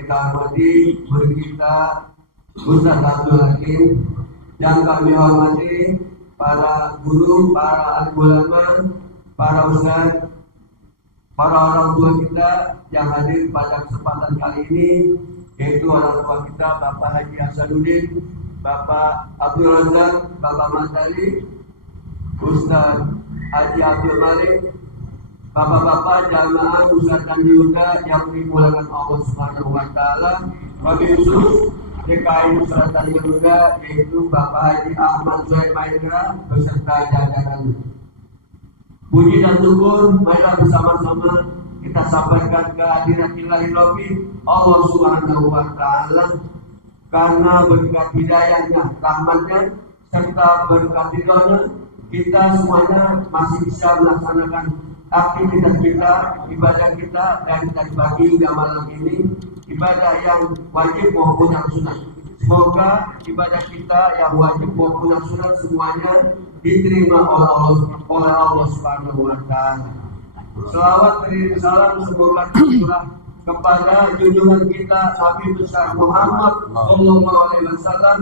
kita hormati guru kita Ustaz Abdul Hakim, yang kami hormati para guru, para ulama, para ustaz, para orang tua kita yang hadir pada kesempatan kali ini, yaitu orang tua kita Bapak Haji Hasanuddin, Bapak Abdul Razak, Bapak Matali, Ustaz Haji Abdul Malik, Bapak-bapak jamaah Ustaz dan Yuda yang dimulakan Allah Subhanahu wa Ta'ala, wabil khusus DKI Ustaz dan Yuda, yaitu Bapak Haji Ahmad Zuhair Mahendra beserta jajaran. Puji dan syukur marilah bersama-sama kita sampaikan kehadiran Ilahi Rabbi Allah Subhanahu wa Ta'ala, karena berkat hidayahnya, rahmatnya, serta berkat ridhonya, kita semuanya masih bisa melaksanakan aktivitas kita, ibadah kita, dan tadi pagi hingga malam ini, ibadah yang wajib maupun yang sunat. Semoga ibadah kita yang wajib maupun yang sunat semuanya diterima oleh Allah Subhanahu wa Ta'ala. Selawat dan salam semoga tercurah kepada junjungan kita Nabi besar Muhammad Sallallahu Alaihi Wasallam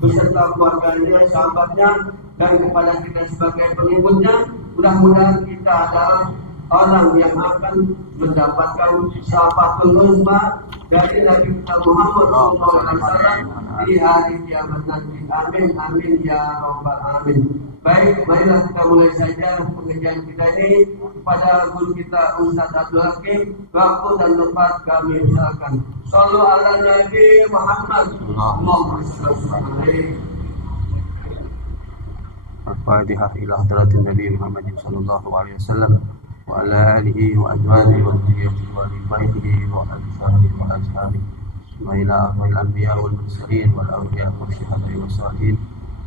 beserta keluarganya, sahabatnya, dan kepada kita sebagai pengikutnya. Mudah-mudahan kita adalah orang yang akan mendapatkan syafaatul uzma dari Nabi kita Muhammad Sallallahu Alaihi Wasallam di hari kiamat nanti. Amin amin ya rabbal alamin. Baik, marilah kita mulai saja pengajian kita ini. Kepada guru kita Ustaz Abdul Hakim, waktu dan tempat kami usahakan. Shallu ala Nabi Muhammad. Allahumma shalli alaihi. Al-Fatihah ila hadratin Nabi Muhammad sallallahu alaihi wasallam wa ala alihi wa azwajihi wa dhurriyyatihi wa baitihi wa ansarihi wa ashabihi wa ila ahwal anbiya wal mursalin wal awliya wal syuhada wa salihin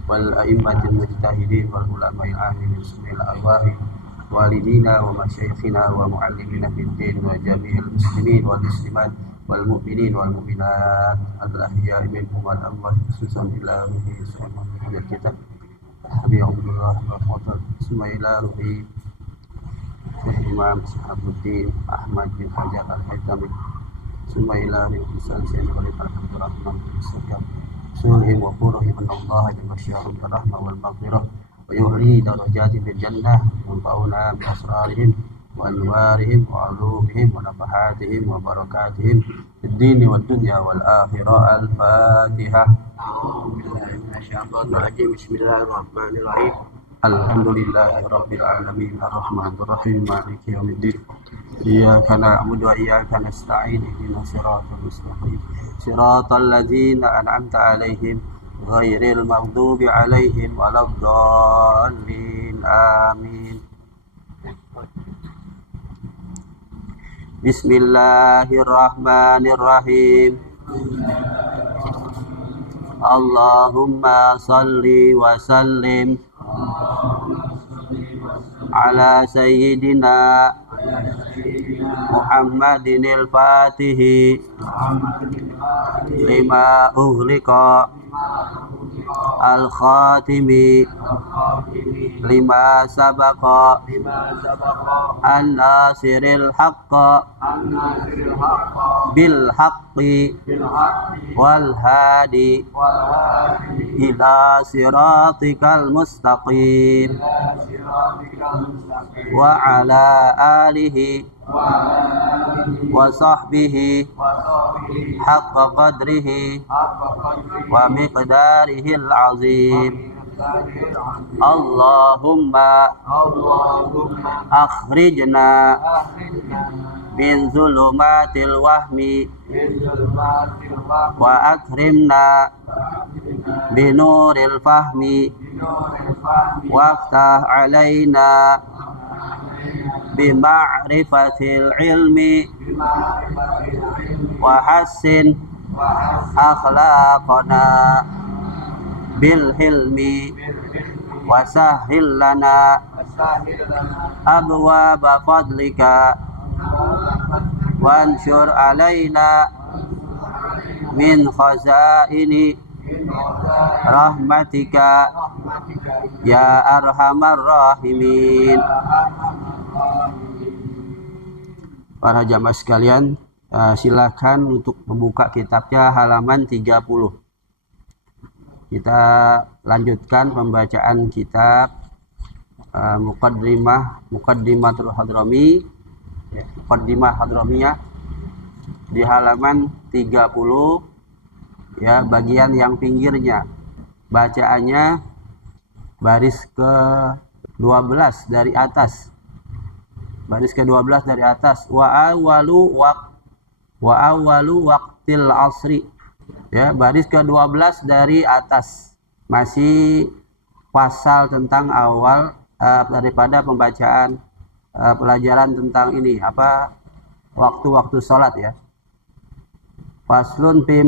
wal a'immatil mujtahidin wal ulama'il amilin sunnil arwahi walidina wa masyayikhina wa muallimina fid din wa jami'il muslimin wal muslimat wal mu'minin wal mu'minat al-ahya'i minhum wal amwat khususan ila ruhi sallallahu kitab Habibullah wa Fadl Ismaila Ruhi Imam Sahabuddin Ahmad bin Hajar Al-Haytami Ismaila Ruhi Salsin Walid Al-Hamdurrahman Al-Sukam Sulhim wa Furuhim Allah Jalla Syarun Rahmah wal Maghfirah wa yu'li darajati bil Jannah Wanfa'una bi asrarihim wa anwarihim wa alumihim wa nafahatihim wa barakatihim fid dini wad dunya wal akhirah. Al-Fatihah. Bismillahirrahmanirrahim. Alhamdulillahirabbil alamin arrahmanir rahim maliki yaumiddin. Iyyaka na'budu wa iyyaka nasta'in ihdinas siratal mustaqim siratal ladzina an'amta 'alaihim ghairil maghdubi 'alaihim waladdallin. Amin. Bismillahirrahmanirrahim. Allahumma salli wa sallim ala sayyidina Muhammadin al-Fatihi lima ughliqa al-khatimi lima sabaqa an-nasiril haqqa bil haqqi wal hadi ila siratikal mustaqim wa ala alihi wa sahbihi haqqa qadrihi wa miqdarihil azim. Allahumma akhrijna min zulumatil wahmi wa akrimna binuril fahmi waftah alaina bima'rifatil ilmi wa hassin akhlaqana bil hilmi wa sahhil lana abwaaba fadlika wansur alaina min khazaini rahmatika ya arhamar rahimin. Para jamaah sekalian, Silakan untuk membuka kitabnya halaman 30. Kita lanjutkan pembacaan kitab Muqaddimatul Hadrami, Muqaddimah Hadramiyah di halaman 30 ya, bagian yang pinggirnya. Bacaannya baris ke-12 dari atas. Baris ke-12 dari atas. Wa awwalu waqtil asri. Ya, baris ke-12 dari atas. Masih pasal tentang awal daripada pembacaan pelajaran tentang ini waktu-waktu salat ya. Faslun fi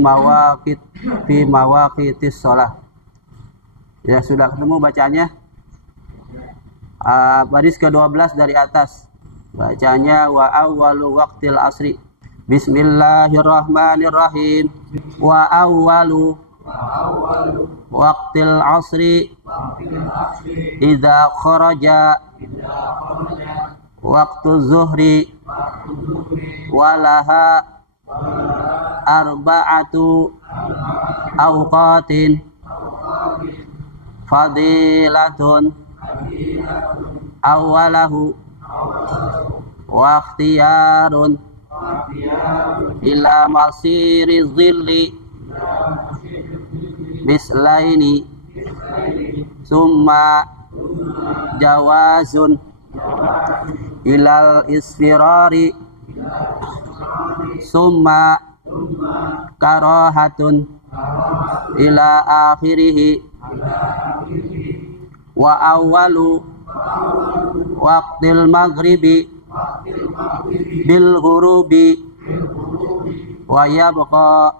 mawaqitis shalah. Ya, sudah ketemu bacaannya? Baris ke-12 dari atas. Bacanya wa awwalu waqtil asri. Bismillahirrahmanirrahim. Wa awwalu waqtil asri idza kharaja waqtu zuhri walaha arba'atu awqatin fadilatun awalahu wa ikhtiyarun ila masiri zilli mislaini summa jawazun ilal isfirari summa karahatun ila akhirih wa awwalu waqtil maghribi bil ghurubi wa yabqa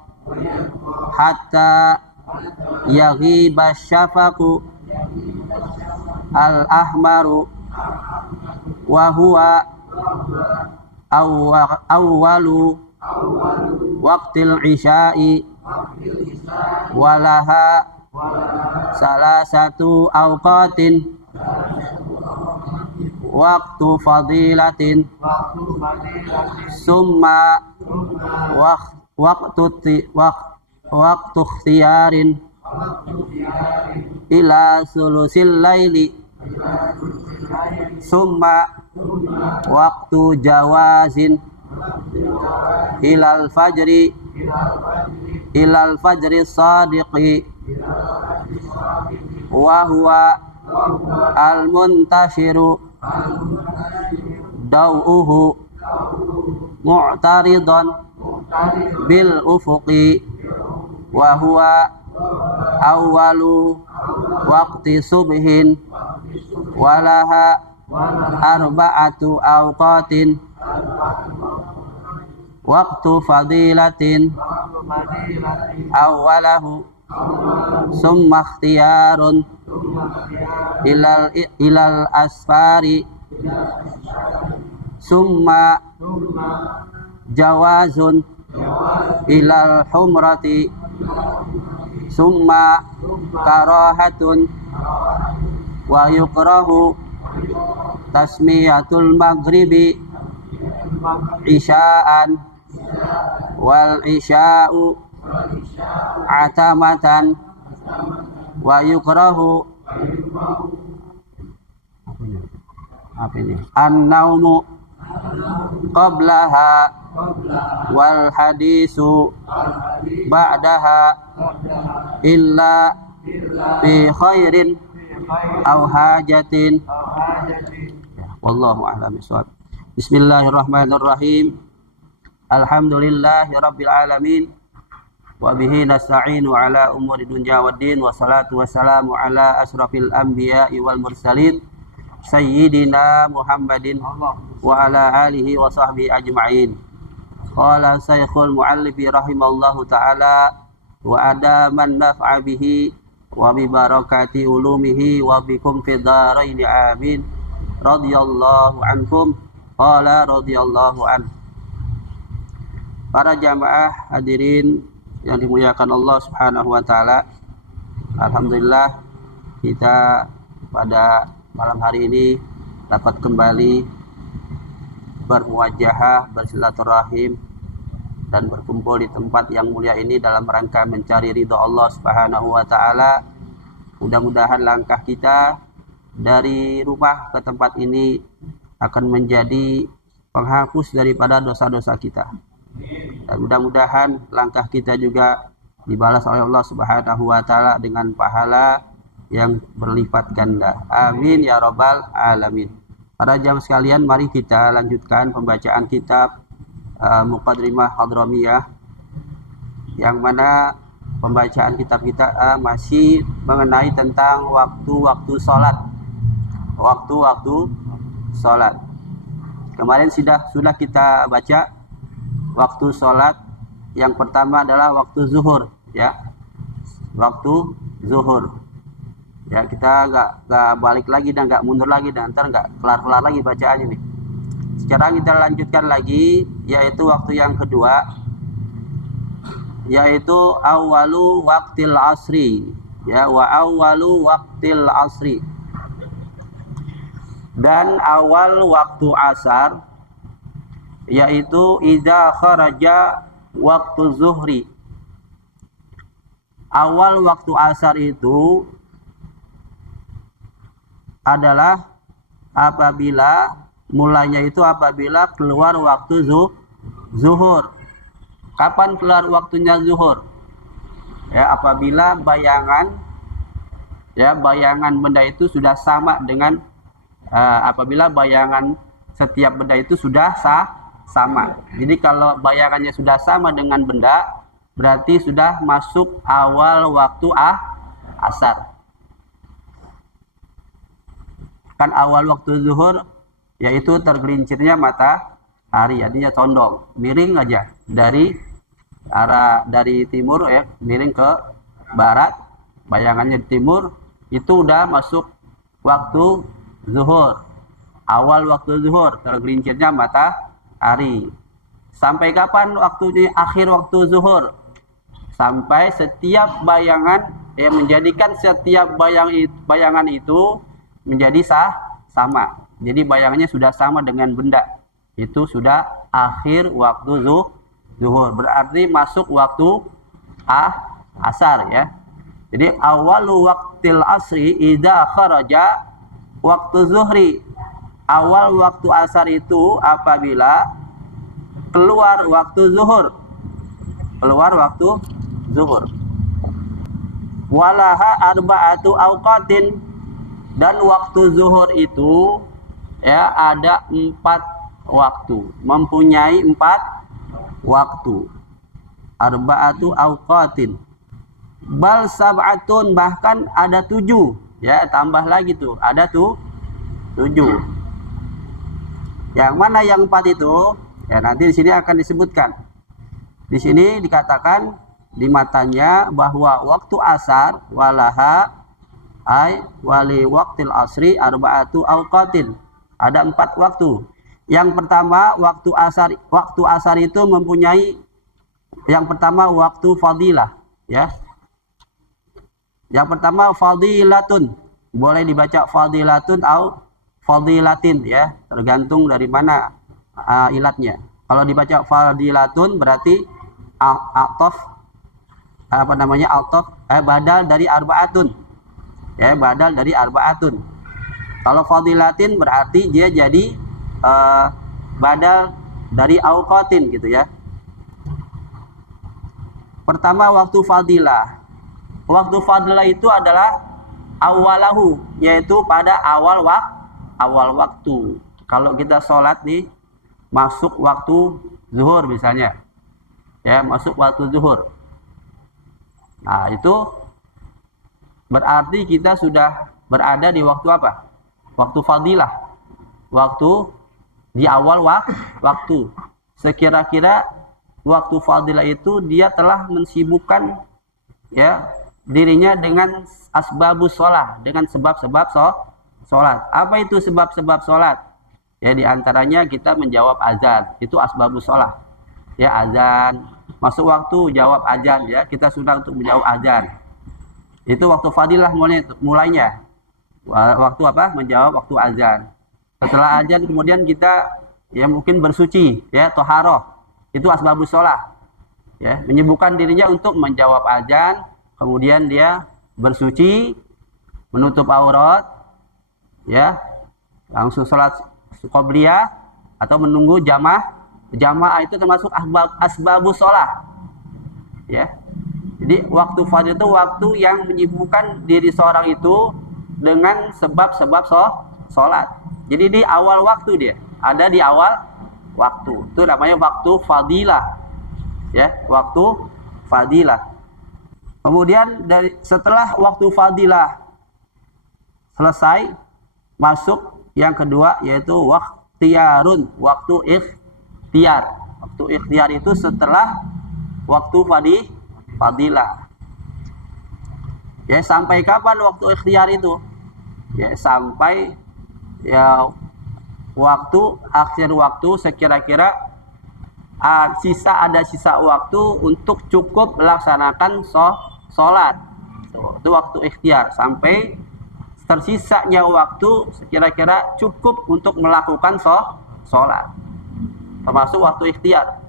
hatta yaghiba syafaqu al ahmaru wa huwa awwalu waqtil isya'i walaha salasatu awqatin waqtu fadilatin summa waqtu ikhtiyarin ila sulusil laili summa waqtu jawazin ilal fajri sadiqi wa huwa al muntashiru dawuhu mu'taridan bil ufuqi wa huwa awwalu waqti subhin walaha arba'atu awqatin waqtu fadilatin awwalahu summa ikhtiyarun ilal asfari summa jawazun ilal humrati summa karahatun wa yukrahu tasmiyatul maghribi isya'an wal isya'u atamatan wa yukrahu an-naumu qablaha wal hadisu ba'daha illa fi khairin aw hajatin. Wallahu a'lam bishawab. Bismillahirrahmanirrahim. Alhamdulillahi rabbil alamin. Wa bihi nasta'inu ala umuri dunya waddin. Wassalatu wassalamu ala asrafil anbiya'i wal mursalin sayyidina Muhammadin wa ala alihi wa sahbihi ajma'in. Qala Syekhul Mu'allifi rahimallahu ta'ala wa adaman naf'a bihi wa bi barakati ulumihi wa bikum fid dharain amin. Radhiyallahu ankum. Qala radhiyallahu an. Para jamaah hadirin yang dimuliakan Allah Subhanahu wa taala, alhamdulillah kita pada malam hari ini dapat kembali bermuajahah, bersilaturahim dan berkumpul di tempat yang mulia ini dalam rangka mencari ridha Allah Subhanahu wa taala. Mudah-mudahan langkah kita dari rumah ke tempat ini akan menjadi penghapus daripada dosa-dosa kita. Dan mudah-mudahan langkah kita juga dibalas oleh Allah Subhanahu wa taala dengan pahala yang berlipat ganda. Amin ya rabbal alamin. Para jamaah sekalian, mari kita lanjutkan pembacaan kitab Muqaddimah Hadramiyah, yang mana pembacaan kitab kita masih mengenai tentang waktu-waktu sholat. Waktu-waktu sholat. Kemarin sudah kita baca waktu sholat. Yang pertama adalah waktu zuhur, ya. Waktu zuhur. Ya, kita nggak balik lagi dan nggak mundur lagi, dan ntar nggak kelar-kelar lagi bacaannya nih. Sekarang kita lanjutkan lagi, yaitu waktu yang kedua, yaitu awalu waktil asri, ya, wa awalu waktil asri, dan awal waktu asar, yaitu idza kharaja waktu zuhri. Awal waktu asar itu adalah mulainya itu apabila keluar waktu zuhur. Kapan keluar waktunya zuhur? Ya, apabila bayangan benda itu sudah sama dengan apabila bayangan setiap benda itu sudah sama. Jadi kalau bayangannya sudah sama dengan benda, berarti sudah masuk awal waktu asar. Kan awal waktu zuhur yaitu tergelincirnya matahari, artinya condong, miring aja dari timur, ya, miring ke barat, bayangannya di timur, itu udah masuk waktu zuhur. Awal waktu zuhur, tergelincirnya matahari. Sampai kapan waktunya akhir waktu zuhur? Sampai setiap bayangan, menjadikan setiap bayangan itu menjadi sama. Jadi bayangannya sudah sama dengan benda. Itu sudah akhir waktu zuhur. Berarti masuk waktu asar, ya. Jadi awalu waktil asri idza kharaja waktu zuhri. Awal waktu asar itu apabila keluar waktu zuhur. Walaha arba'atu awqatin, dan waktu zuhur itu, ya, ada 4 waktu, mempunyai 4 waktu. Arba'atu awqatin, bal sab'atun, bahkan ada 7, ya, tambah lagi tuh, ada 7. Yang mana yang 4 itu? Ya, nanti di sini akan disebutkan. Di sini dikatakan di matanya bahwa waktu asar walaha wali waktil asri arba'atu awqatin, ada 4 waktu. Yang pertama waktu asar itu mempunyai, yang pertama waktu fadilah, ya. Yang pertama fadilatun, boleh dibaca fadilatun atau fadilatin, ya, tergantung dari mana ilatnya. Kalau dibaca fadilatun berarti badal dari arba'atun. Ya, badal dari arba'atun. Kalau fadilatin berarti dia jadi badal dari awqatin, gitu, ya. Pertama waktu fadilah. Waktu fadilah itu adalah awalahu, yaitu pada awal waktu. Kalau kita sholat nih, masuk waktu zuhur misalnya, ya, masuk waktu zuhur. Nah, itu berarti kita sudah berada di waktu apa? Waktu fadilah. Waktu di awal waktu. Sekira-kira waktu fadilah itu dia telah mensibukkan, ya, dirinya dengan asbabus sholat, dengan sebab-sebab sholat. Apa itu sebab-sebab sholat? Ya, diantaranya kita menjawab azan, itu asbabus sholat. Ya, azan, masuk waktu jawab azan, ya, kita sudah untuk menjawab azan. Itu waktu fadilah mulainya. Waktu apa? Menjawab waktu azan. Setelah azan kemudian kita, ya, mungkin bersuci, ya, toharoh. Itu asbabus sholat. ya, menyibukkan dirinya untuk menjawab azan, kemudian dia bersuci, menutup aurat, ya, langsung sholat qobliyah atau menunggu jamaah itu termasuk asbabus sholat, ya. Jadi waktu fardhu itu waktu yang menyibukkan diri seorang itu dengan sebab-sebab sholat. Jadi di awal waktu dia ada di awal waktu, itu namanya waktu fadilah, ya, waktu fadilah. Kemudian setelah waktu fadilah selesai, masuk yang kedua yaitu wakhtiyarun, waktu ikhtiar. Waktu ikhtiar itu setelah waktu fadilah. Ya, sampai kapan waktu ikhtiar itu? Ya, sampai ya waktu akhir waktu sekira-kira ada sisa waktu untuk cukup melaksanakan sholat. Itu waktu ikhtiar, sampai tersisanya waktu sekira-kira cukup untuk melakukan sholat, termasuk waktu ikhtiar.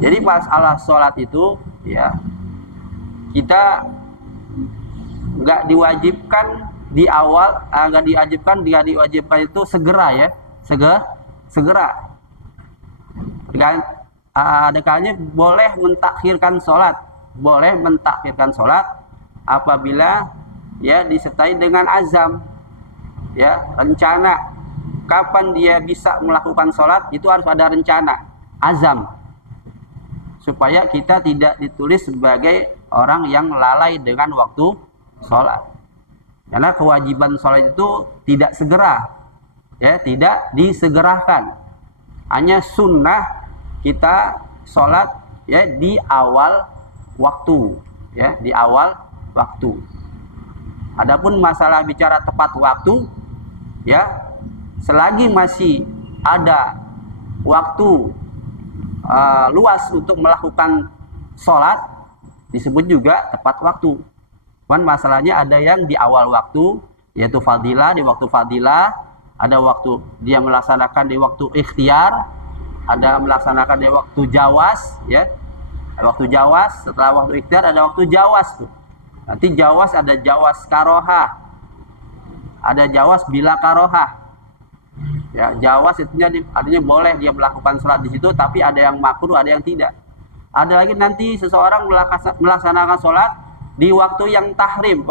Jadi masalah sholat itu, ya, kita nggak diwajibkan di awal, nggak diwajibkan itu segera, ya, segera. Ada kalanya boleh mentakhirkan sholat, apabila, ya, disertai dengan azam, ya, rencana kapan dia bisa melakukan sholat, itu harus ada rencana, azam, supaya kita tidak ditulis sebagai orang yang lalai dengan waktu sholat. Karena kewajiban sholat itu tidak segera, ya, tidak disegerakan. Hanya sunnah kita sholat, ya, di awal waktu, ya, di awal waktu. Adapun masalah bicara tepat waktu, ya, selagi masih ada waktu luas untuk melakukan sholat, disebut juga tepat waktu. Cuman masalahnya ada yang di awal waktu, yaitu fadilah, di waktu fadilah, ada waktu dia melaksanakan di waktu ikhtiar, ada melaksanakan di waktu jawas, ya, waktu jawas. Setelah waktu ikhtiar ada waktu jawas tuh. Nanti jawas ada jawas karohah, ada jawas bila karohah. Ya, jawas itu artinya boleh dia melakukan sholat di situ, tapi ada yang makruh, ada yang tidak. Ada lagi nanti seseorang melaksanakan sholat di waktu yang tahrim,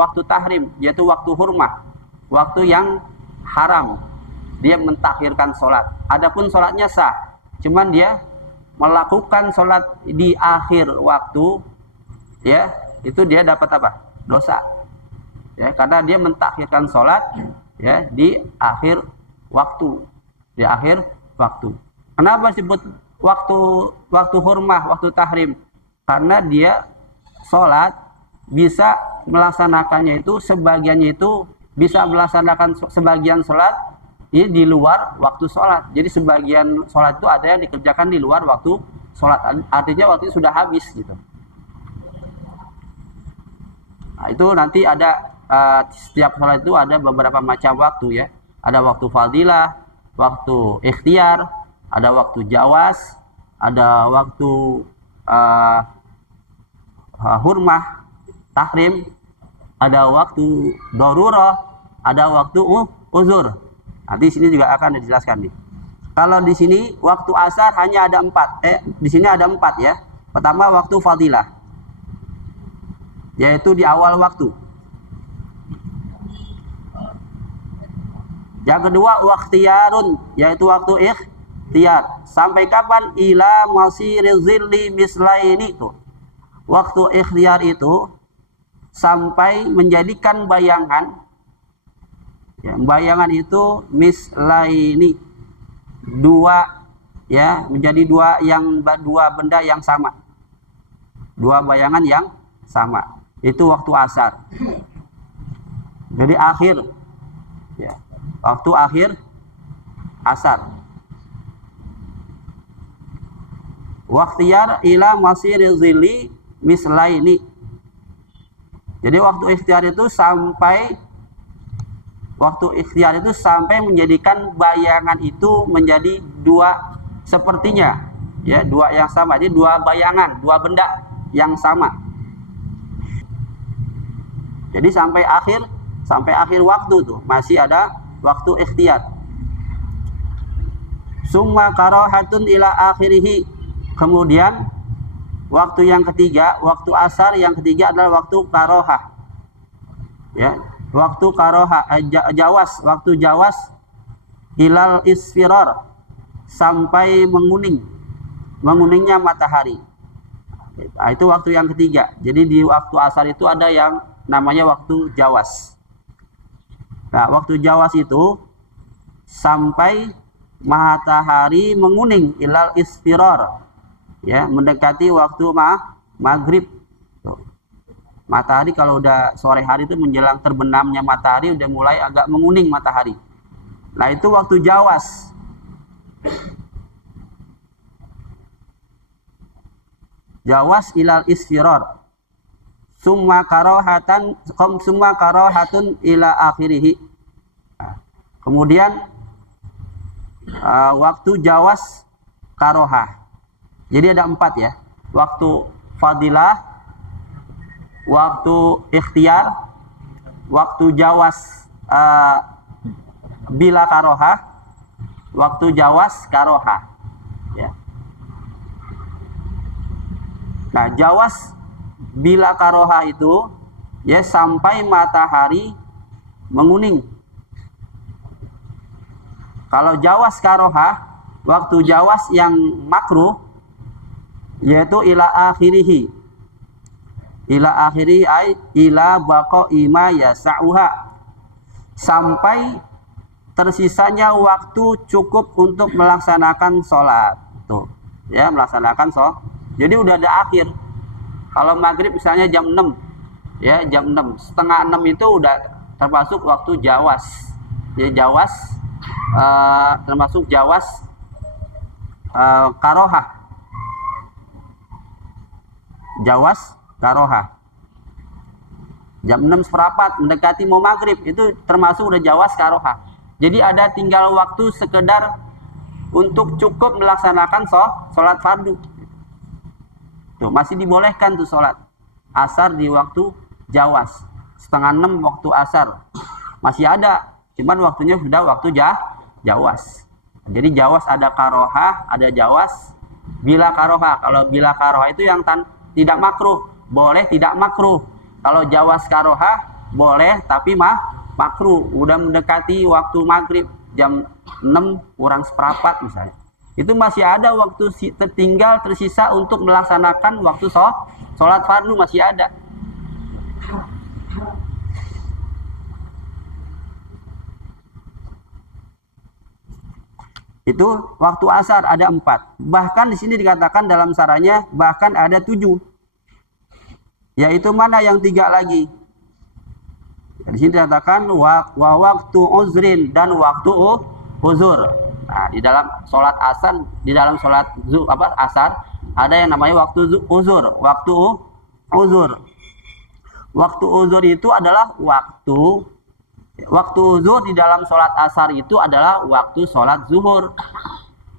yaitu waktu hurmah, waktu yang haram. Dia mentakhirkan sholat. Adapun sholatnya sah, cuman dia melakukan sholat di akhir waktu, ya, itu dia dapat apa? Dosa. Ya, karena dia mentakhirkan sholat, ya, di akhir waktu, Kenapa disebut waktu hurmah, waktu tahrim? Karena dia sholat bisa melaksanakannya itu, sebagiannya itu bisa melaksanakan sebagian sholat ini di luar waktu sholat. Jadi sebagian sholat itu ada yang dikerjakan di luar waktu sholat, artinya waktu itu sudah habis, gitu. Nah, itu nanti ada setiap sholat itu ada beberapa macam waktu, ya. Ada waktu fadilah, waktu ikhtiar, ada waktu jawas, ada waktu hurmah, tahrim, ada waktu darurah, ada waktu uzur. Nanti sini juga akan dijelaskan nih. Kalau di sini waktu asar hanya ada 4. Di sini ada 4, ya. Pertama waktu fadilah, yaitu di awal waktu. Yang kedua wakhtiyarun, yaitu waktu ikhtiar. Sampai kapan? Ila masiril zilli mislaini itu. Waktu ikhtiar itu sampai menjadikan bayangan, ya, bayangan itu mislaini, dua, ya, menjadi dua benda yang sama. Dua bayangan yang sama. Itu waktu asar. Jadi akhir, ya, waktu akhir asar. Wakhtiyar ila masiril zilli mislaini. Jadi waktu ikhtiar itu sampai menjadikan bayangan itu menjadi sepertinya, ya, dua yang sama. Jadi dua bayangan, dua benda yang sama. Jadi sampai akhir waktu tuh masih ada waktu ikhtiyar. Summa karahatun ila akhirih. Kemudian waktu yang ketiga, waktu asar yang ketiga adalah waktu karohah. Ya, waktu karohah, waktu jawas ilal isfirar, sampai menguningnya matahari. Nah, itu waktu yang ketiga. Jadi di waktu asar itu ada yang namanya waktu jawas. Nah, waktu jawas itu sampai matahari menguning ilal isfirar, ya, mendekati waktu maghrib. Tuh. Matahari kalau udah sore hari itu menjelang terbenamnya matahari udah mulai agak menguning matahari. Nah, itu waktu jawas. Jawas ilal isfirar. Summa karohatun ila akhirih. Kemudian waktu jawas karohah. Jadi ada 4 ya. Waktu fadilah, waktu ikhtiyar, waktu jawas bila karohah, waktu jawas karohah. Ya. Nah, jawas bila karohah itu ya sampai matahari menguning. Kalau jawas karohah, waktu jawas yang makruh yaitu ila akhirih. Ila akhirih ay ila baqa'i ma yasa'uha, sampai tersisanya waktu cukup untuk melaksanakan sholat. Tuh, ya, melaksanakan sholat. Jadi udah ada akhir. Kalau maghrib misalnya jam 6, ya, jam 6, setengah 6 itu udah termasuk waktu jawas. Ya, jawas termasuk jawas karohah. Jawas karohah. Jam 6:15 mendekati mau maghrib itu termasuk udah jawas karohah. Jadi ada tinggal waktu sekedar untuk cukup melaksanakan sholat fardu. Tuh, masih dibolehkan tuh sholat asar di waktu jawas. Setengah 6 waktu asar masih ada, cuman waktunya sudah waktu jawas. Jadi jawas ada karohah, ada jawas bila karohah. Kalau bila karohah itu yang tidak makruh, boleh tidak makruh. Kalau jawas karohah boleh tapi makruh. Udah mendekati waktu maghrib jam 6 kurang seperempat misalnya. Itu masih ada waktu tertinggal tersisa untuk melaksanakan waktu sholat fardu, masih ada. Itu waktu asar ada 4. Bahkan di sini dikatakan dalam sarannya bahkan ada 7. Yaitu mana yang 3 lagi? Di sini dikatakan waktu uzrin dan waktu uzur. Nah, di dalam sholat asar, di dalam sholat asar ada yang namanya waktu uzur, waktu uzur. Waktu uzur itu adalah waktu uzur di dalam sholat asar itu adalah waktu sholat zuhur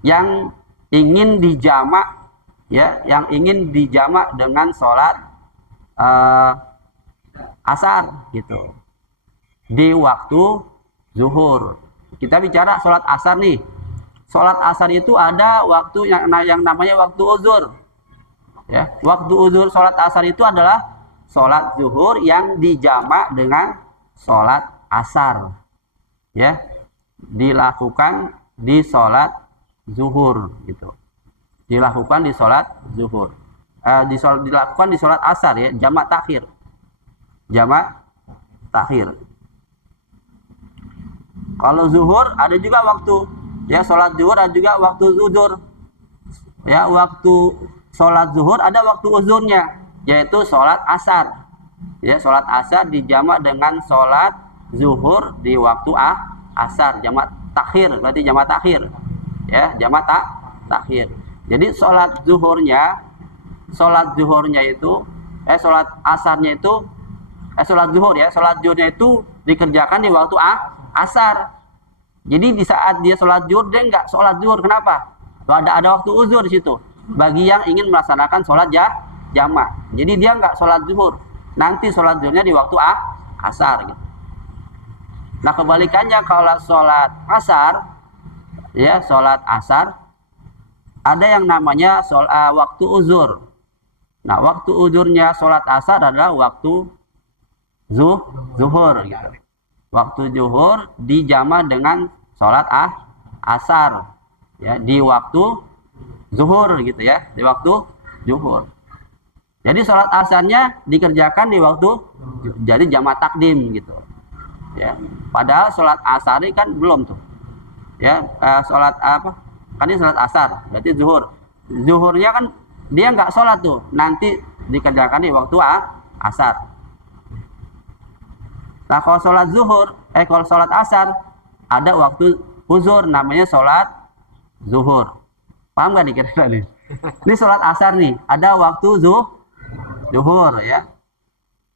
yang ingin dijamak, ya, yang ingin dijamak dengan sholat asar gitu di waktu zuhur. Kita bicara sholat asar nih. Sholat asar itu ada waktu yang namanya waktu uzur, ya. Waktu uzur sholat asar itu adalah sholat zuhur yang dijamak dengan sholat asar, ya, dilakukan di sholat zuhur gitu, dilakukan di sholat zuhur, dilakukan di sholat asar, ya, jamak takhir. Kalau zuhur ada juga waktu, ya, sholat zuhur ada juga waktu uzur, ya, waktu sholat zuhur ada waktu uzurnya yaitu sholat asar, ya, sholat asar dijamak dengan sholat zuhur di waktu asar, jamak takhir, berarti jamak takhir, ya, jamak takhir. Jadi sholat zuhurnya itu sholat asarnya itu sholat zuhurnya itu dikerjakan di waktu asar. Jadi di saat dia sholat zuhur dia nggak sholat zuhur. Kenapa? Ada waktu uzur di situ. Bagi yang ingin melaksanakan sholat jamak. Jadi dia nggak sholat zuhur. Nanti sholat zuhurnya di waktu asar. Gitu. Nah kebalikannya kalau sholat asar, ya sholat asar, ada yang namanya waktu uzur. Nah waktu uzurnya sholat asar adalah waktu zuhur. Gitu. Waktu zuhur dijamak dengan sholat asar, ya di waktu zuhur gitu ya, di waktu zuhur. Jadi sholat asarnya dikerjakan di waktu, jadi jamak takdim gitu. Ya, padahal sholat asar ini kan belum tuh. Ya, sholat apa? Kan ini sholat asar, berarti zuhur. Zuhurnya kan dia nggak sholat tuh, nanti dikerjakan di waktu asar. Nah kalau sholat zuhur, kalau sholat asar ada waktu uzur namanya sholat zuhur. Paham gak nih kira-kira nih? Ini sholat asar nih, ada waktu zuhur ya.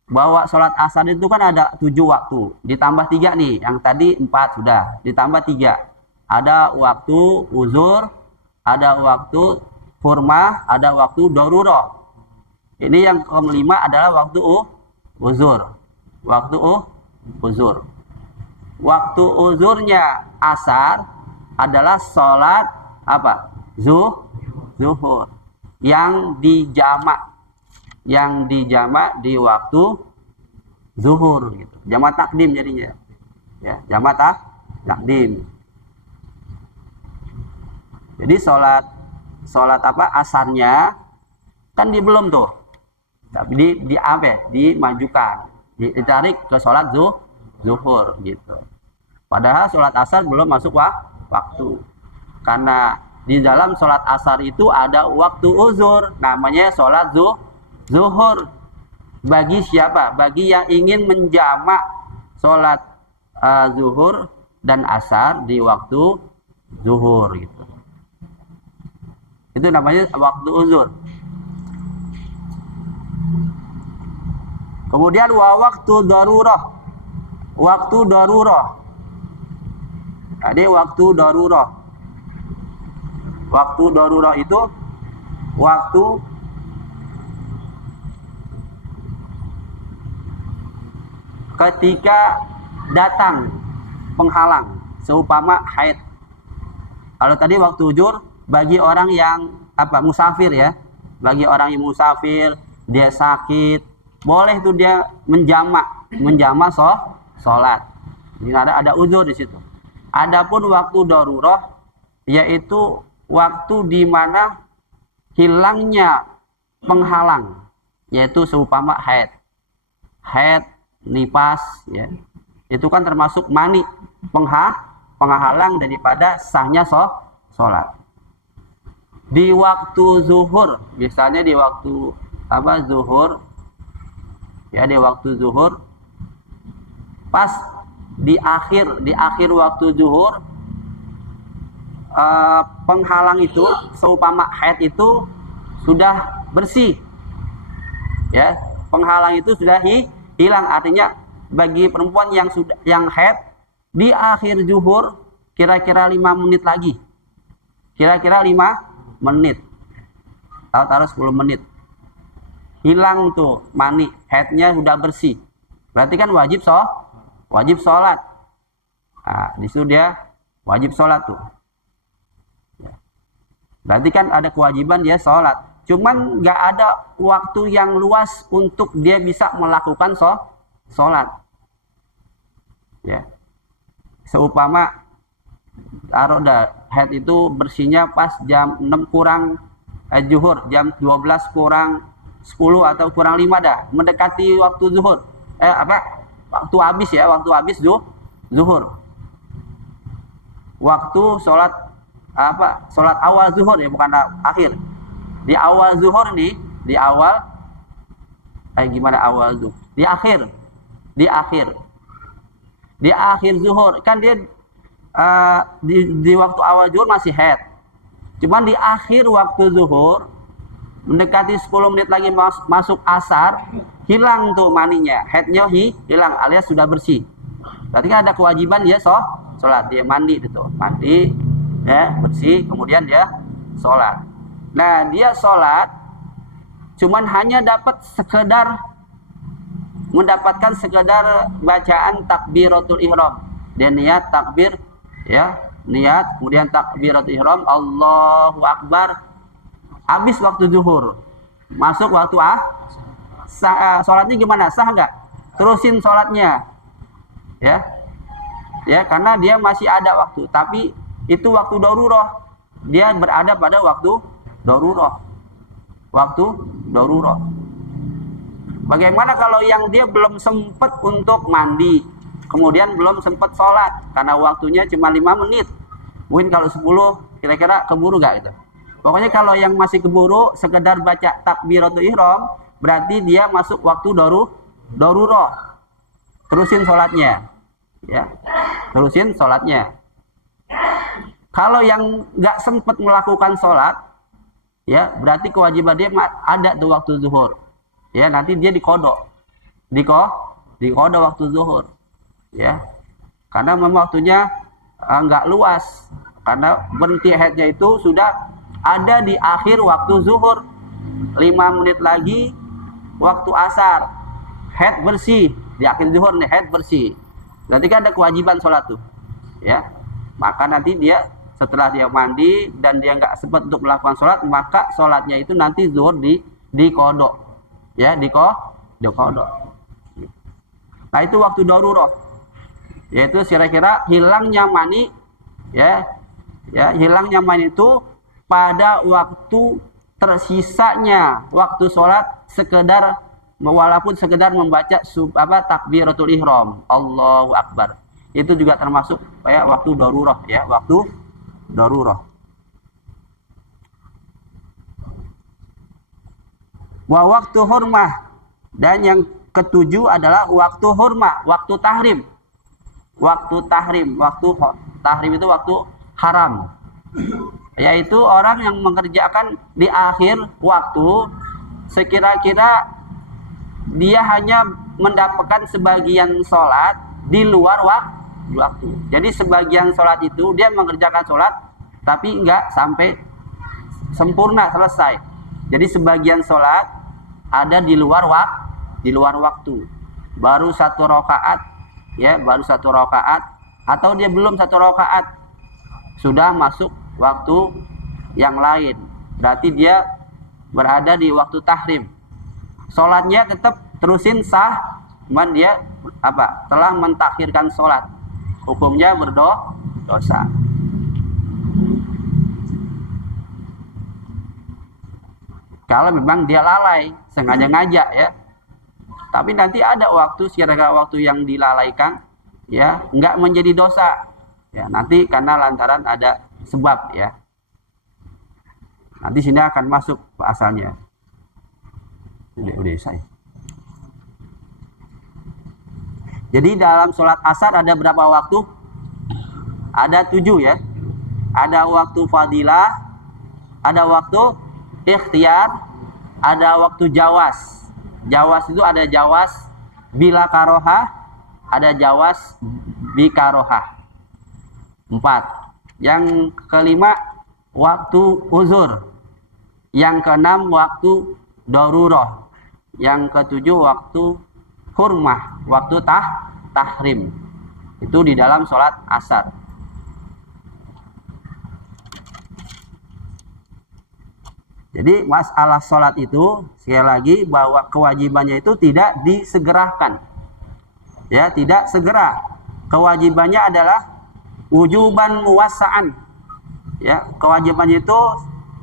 Bahwa sholat asar itu kan ada 7 waktu, ditambah 3 nih, yang tadi 4 sudah, ditambah 3. Ada waktu uzur, ada waktu hurmah, ada waktu darurah. Ini yang kelima adalah waktu uzur. Waktu uzur. Waktu uzurnya asar adalah sholat apa? Zuhur. Yang dijamak di waktu zuhur gitu. Jamak takdim jadinya. Ya, jamak takdim. Jadi sholat apa asarnya kan belum tuh. Tapi dimajukan, ditarik ke sholat zuhur gitu. Padahal sholat asar belum masuk waktu. Karena di dalam sholat asar itu ada waktu uzur, namanya sholat zuhur. Bagi siapa? Bagi yang ingin menjamak sholat zuhur dan asar di waktu zuhur gitu. Itu namanya waktu uzur. Kemudian waktu darurah. Waktu darurah. Jadi waktu darurah. Waktu darurah itu waktu ketika datang penghalang, seumpama haid. Kalau tadi waktu uzur bagi orang yang musafir ya. Bagi orang yang musafir, dia sakit, boleh tuh dia menjamak sholat. Ini ada uzur di situ. Adapun waktu darurah yaitu waktu di mana hilangnya penghalang, yaitu seumpama haid, nifas ya. Itu kan termasuk mani, penghalang daripada sahnya sholat. Di waktu zuhur, misalnya di waktu zuhur, ya di waktu zuhur, pas di akhir waktu zuhur, penghalang itu seumpama haid itu sudah bersih, ya penghalang itu sudah hilang. Artinya bagi perempuan yang haid di akhir zuhur kira-kira 5 menit lagi, kira-kira 5 menit, taruh 10 menit, hilang tuh mani, haidnya sudah bersih, berarti kan wajib sholat. Nah, disitu dia wajib sholat tuh. Berarti kan ada kewajiban dia sholat. Cuman nggak ada waktu yang luas untuk dia bisa melakukan sholat. Ya. Seumpama taruh haid itu bersihnya pas jam 6 kurang zuhur, jam 12 kurang 10 atau kurang 5 dah, mendekati waktu zuhur. Waktu habis zuhur. Waktu sholat awal zuhur ya, bukan akhir. Di awal zuhur nih, di awal awal zuhur? Di akhir zuhur kan dia di waktu awal zuhur masih haid. Cuman di akhir waktu zuhur mendekati 10 menit lagi masuk asar, hilang tuh maninya, haidnya hilang alias sudah bersih. Berarti kan ada kewajiban dia sholat, dia mandi ya bersih, kemudian dia sholat. Nah, dia sholat cuman hanya mendapatkan sekedar bacaan takbiratul ihram. Dia niat takbir, ya, niat, kemudian takbiratul ihram, Allahu Akbar, habis waktu zuhur, masuk waktu sholatnya gimana? Sah nggak? Terusin sholatnya, ya, ya, karena dia masih ada waktu, tapi itu waktu darurah, dia berada pada waktu darurah, Bagaimana kalau yang dia belum sempat untuk mandi, kemudian belum sempat sholat karena waktunya cuma 5 menit, mungkin kalau 10 kira-kira keburu gak gitu. Pokoknya kalau yang masih keburu sekedar baca takbiratul ihram, berarti dia masuk waktu darurah. Terusin sholatnya, ya, terusin sholatnya. Kalau yang nggak sempat melakukan sholat, ya, berarti kewajiban dia ada tuh waktu zuhur, ya, nanti dia dikodok waktu zuhur, ya, karena memang waktunya nggak luas, karena berhenti haidnya itu sudah ada di akhir waktu zuhur, 5 menit lagi waktu asar, haid bersih di akhir zuhur nih, haid bersih, berarti kan ada kewajiban sholat tuh, ya, maka nanti dia setelah dia mandi dan dia nggak sempat untuk melakukan sholat, maka sholatnya itu nanti zuhur dikodok, ya, dikodok. Nah, itu waktu darurah, yaitu kira-kira hilangnya mani, ya, hilangnya mani itu pada waktu tersisanya waktu sholat, walaupun sekedar membaca takbiratul ihram, Allahu Akbar, itu juga termasuk kayak waktu darurah, ya, waktu darurah. Wa waktu hurmah, dan yang ketujuh adalah waktu hurmah, waktu tahrim. Waktu tahrim itu waktu haram, yaitu orang yang mengerjakan di akhir waktu, sekira-kira dia hanya mendapatkan sebagian sholat di luar waktu. Jadi sebagian sholat itu dia mengerjakan sholat tapi enggak sampai sempurna selesai. Jadi sebagian sholat ada di luar waktu. Baru 1 rakaat, ya, atau dia belum 1 rakaat sudah masuk waktu yang lain. Berarti dia berada di waktu tahrim. Sholatnya tetap terusin sah, cuman dia telah mentakhirkan sholat, hukumnya berdosa. Kalau memang dia lalai, sengaja-ngaja, ya, tapi nanti ada waktu, kira-kira waktu yang dilalaikan, ya, nggak menjadi dosa, ya, nanti karena lantaran ada sebab, ya. Nanti sini akan masuk asalnya. Udah saya. Jadi dalam sholat asar ada berapa waktu? Ada 7, ya. Ada waktu fadilah, ada waktu ikhtiar, ada waktu jawas. Jawas itu ada jawas bila karohah, ada jawas bi karohah. 4. Yang kelima waktu uzur. Yang keenam waktu darurah. Yang ketujuh waktu hurmah, waktu tahrim. Itu di dalam sholat asar. Jadi masalah sholat itu, sekali lagi, bahwa kewajibannya itu tidak disegerakan, ya, tidak segera. Kewajibannya adalah wujuban muwassa'an, ya, kewajibannya itu,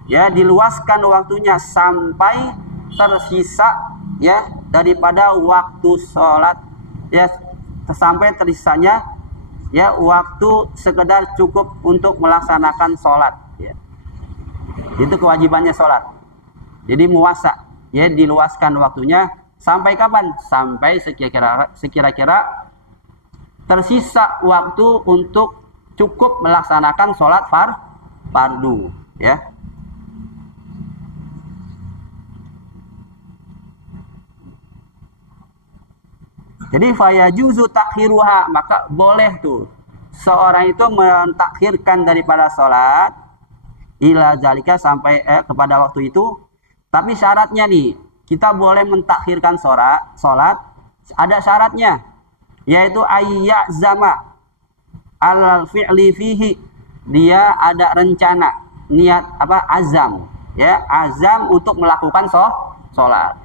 ya, diluaskan waktunya sampai tersisa, ya, daripada waktu sholat, ya, sampai tersisanya, ya, waktu sekedar cukup untuk melaksanakan sholat, ya. Itu kewajibannya sholat. Jadi muwassa, ya, diluaskan waktunya sampai kapan? Sampai sekira-kira tersisa waktu untuk cukup melaksanakan sholat fardu, ya. Jadi fayajuzu takhiruha, maka boleh tuh seorang itu mentakhirkan daripada sholat, ila zalika sampai kepada waktu itu. Tapi syaratnya nih, kita boleh mentakhirkan salat, ada syaratnya, yaitu ayyazama al fi'li fihi, dia ada rencana, niat azam, ya, azam untuk melakukan salat.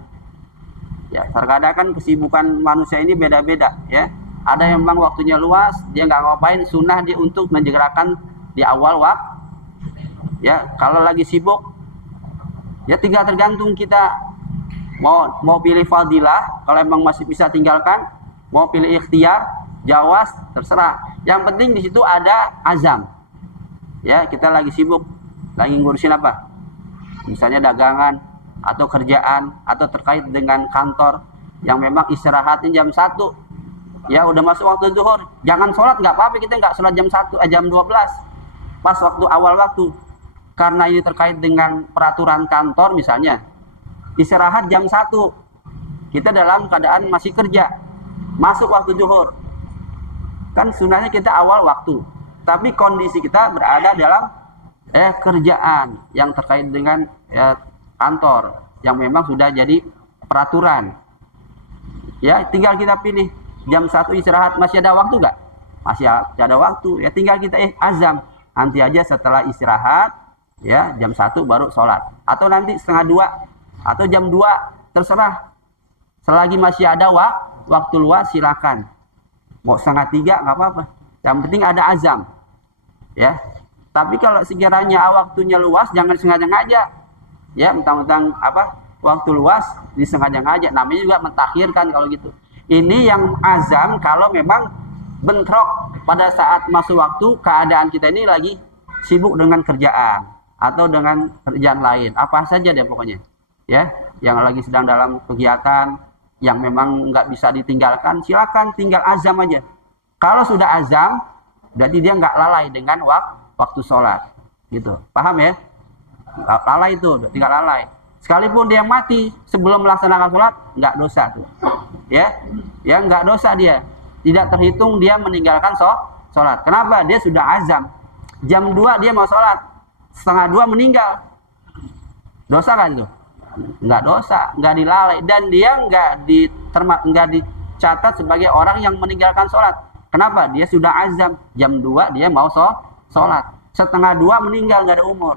Ya, terkadang kan kesibukan manusia ini beda-beda, ya. Ada yang memang waktunya luas, dia nggak ngapain, sunnah dia untuk menjegerakan di awal waktu. Ya, kalau lagi sibuk, ya tinggal tergantung kita mau pilih fadilah, kalau emang masih bisa tinggalkan, mau pilih ikhtiar, jawas, terserah. Yang penting di situ ada azam. Ya, kita lagi sibuk, lagi ngurusin apa? Misalnya dagangan atau kerjaan atau terkait dengan kantor yang memang istirahatnya jam 1. Ya, udah masuk waktu zuhur, jangan sholat, nggak apa-apa, kita nggak sholat jam 1, jam 12. Pas waktu awal waktu. Karena ini terkait dengan peraturan kantor misalnya, istirahat jam 1, kita dalam keadaan masih kerja, masuk waktu zuhur, kan sunnahnya kita awal waktu, tapi kondisi kita berada dalam kerjaan yang terkait dengan kantor yang memang sudah jadi peraturan. Ya, tinggal kita pilih jam 1 istirahat, masih ada waktu nggak? Masih ada waktu, ya tinggal kita azam, nanti aja setelah istirahat, ya jam 1 baru sholat, atau nanti setengah 2 atau jam 2, terserah. Selagi masih ada waktu luas, silakan. Mau setengah 3 nggak apa-apa, yang penting ada azam, ya. Tapi kalau sekiranya waktunya luas, jangan sengaja-sengaja, ya, mentang-mentang waktu luas disengaja-sengaja, namanya juga mentakhirkan kalau gitu. Ini yang azam kalau memang bentrok pada saat masuk waktu, keadaan kita ini lagi sibuk dengan kerjaan atau dengan kerjaan lain, apa saja deh pokoknya, ya, yang lagi sedang dalam kegiatan yang memang nggak bisa ditinggalkan, silakan tinggal azam aja. Kalau sudah azam, berarti dia nggak lalai dengan waktu sholat, gitu, paham ya? Nggak lalai itu, tinggal lalai. Sekalipun dia mati sebelum melaksanakan sholat, nggak dosa tuh, ya, nggak dosa dia, tidak terhitung dia meninggalkan sholat. Kenapa? Dia sudah azam. Jam 2 dia mau sholat, setengah 2 meninggal, dosa kan itu? Nggak dosa, nggak dilalai, dan dia nggak dicatat sebagai orang yang meninggalkan sholat. Kenapa? Dia sudah azam, jam 2 dia mau sholat, setengah 2 meninggal, nggak ada umur,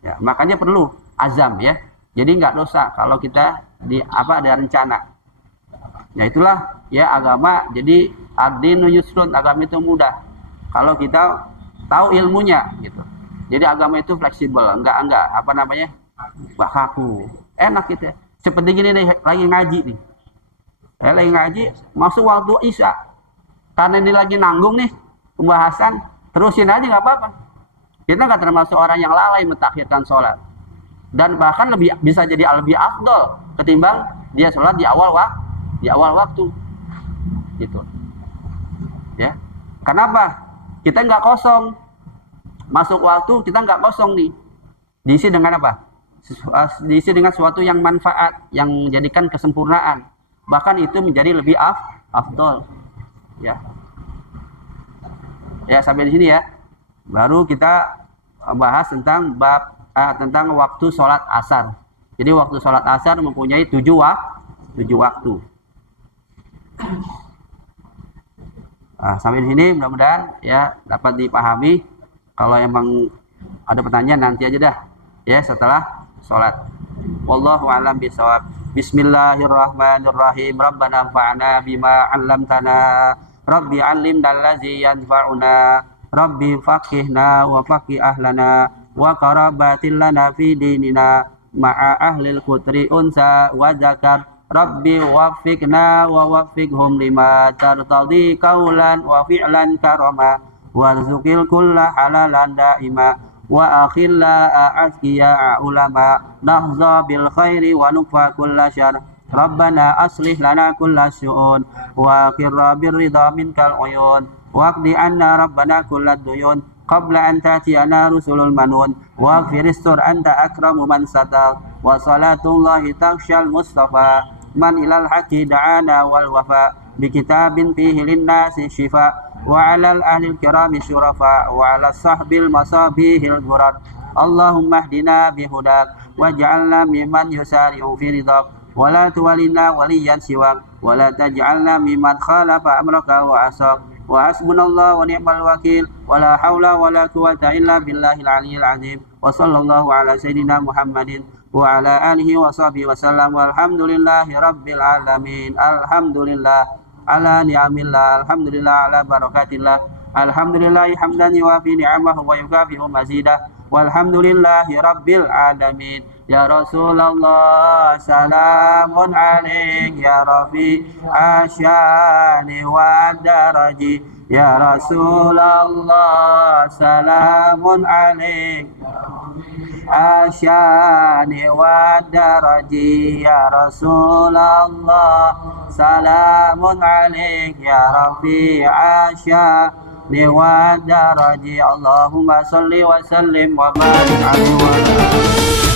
ya, makanya perlu azam, ya. Jadi nggak dosa kalau kita ada rencana. Ya itulah, ya, agama. Jadi ad-dinu yusrun, agama itu mudah kalau kita tahu ilmunya, gitu. Jadi agama itu fleksibel, enggak kaku, enak gitu ya. Seperti gini nih, lagi ngaji nih, lagi ngaji, masuk waktu isya, karena ini lagi nanggung nih pembahasan, terusin aja nggak apa-apa. Kita nggak termasuk orang yang lalai mentakhirkan sholat, dan bahkan bisa jadi lebih afdol ketimbang dia sholat di awal waktu, gitu, ya. Kenapa? Kita nggak kosong, masuk waktu kita nggak kosong nih, diisi dengan apa? Diisi dengan sesuatu yang manfaat, yang menjadikan kesempurnaan, bahkan itu menjadi lebih afdol, ya. Ya, sampai di sini ya. Baru kita bahas tentang tentang waktu sholat asar. Jadi waktu sholat asar mempunyai 7 waktu. Sampai di sini mudah-mudahan ya dapat dipahami. Kalau emang ada pertanyaan nanti aja dah, ya, setelah sholat. Wallahu a'lam bishawab. Bismillahirrahmanirrahim. Rabbana anfa'na bima 'allamtana. Rabbi 'allimna allazi yanfa'una. Rabbi faqihna wa faqih ahlana wa qarabatil lana fi dinina ma'a ahlil qutri unsa wa zakar. Rabbi waffiqna wa waffiqhum lima tartadi qawlan wa fi'lan karama warzuqil kulla halalan daima wa akhilla a'azkiya ulama nahza bil khairi wa nukfa kulla syar. Rabbana aslih lana kulla syu'un wa qirra birridha minkal uyun waqdi anna rabbana kulla duyun qabla an ta'tiyana rusulul manun waghfir istur anta akramu man satar wa salatullahi takshal mustafa man ilal haqqi da'ana wal wafa bi kitabin fihi linnasi shifa wa 'alal ahlil kirami syurafa wa 'alas sahbil masabihil ghurar. اللهم اهدنا بهداك واجعلنا ممن يسارع في رضاك ولا تولنا وليا سواك ولا تجعلنا ممن خالف أمرك وعصاك وحسبنا الله ونعم الوكيل ولا حول ولا قوة إلا بالله العلي العظيم وصلى الله على سيدنا محمد وعلى آله وصحبه وسلم والحمد لله رب العالمين. الحمد لله على نعم الله، الحمد لله على بركات الله، الحمد لله حمدا يوافي نعمه ويكافئ مزيده، والحمد لله رب العالمين. يا رسول الله سلام عليك يا رفيع الشان والدرج، يا رسول الله سلام عليك الشان والدرج، يا رسول الله سلام عليك يا رفيع الشان والدرج. اللهم صل وسلم وبارك عليه وعلى آله.